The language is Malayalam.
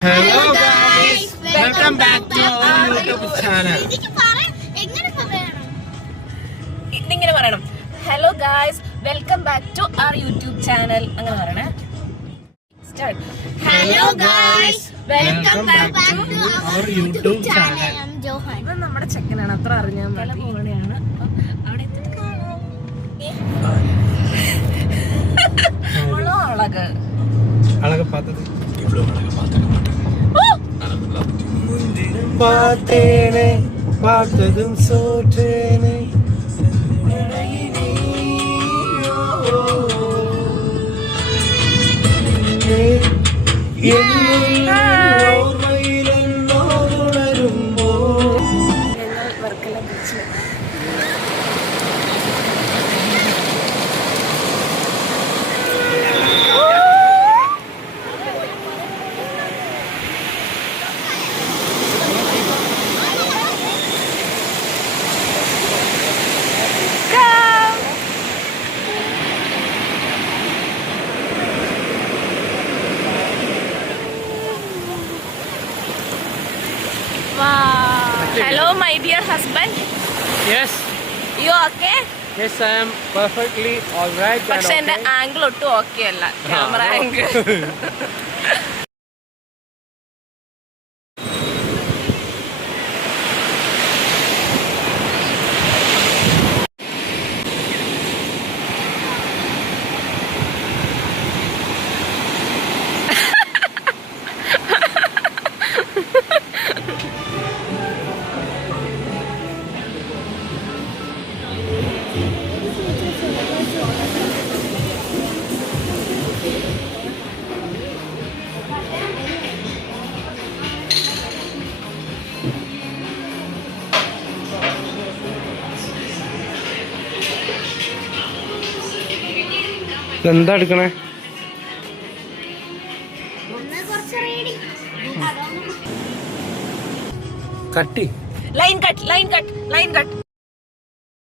Hello guys, welcome back to our YouTube channel. ഇങ്ങനെ പറയണം. Hello guys, welcome back to our YouTube channel. അങ്ങനെ പറയണേ. Start. Hello guys, welcome back to our YouTube channel. ഇത് നമ്മുടെ ചെക്കനാണ്, അത്ര അറിഞ്ഞാൽ മതി. പോകണയാണ്. അവിടെ എത്തിയിട്ട് കാണാം. അളക് അളക് പാത്തത് பார்த்தேனே பார்த்ததும் சோற்றேனே Hello, my dear husband. Yes. You okay? Yes, I am perfectly all right. പക്ഷെ എന്റെ ആംഗിൾ ഒട്ടും ഓക്കെ അല്ല, ക്യാമറ ആംഗിൾ. എന്താ എടുക്കണേ? കട്ടി line cut, line cut, line cut.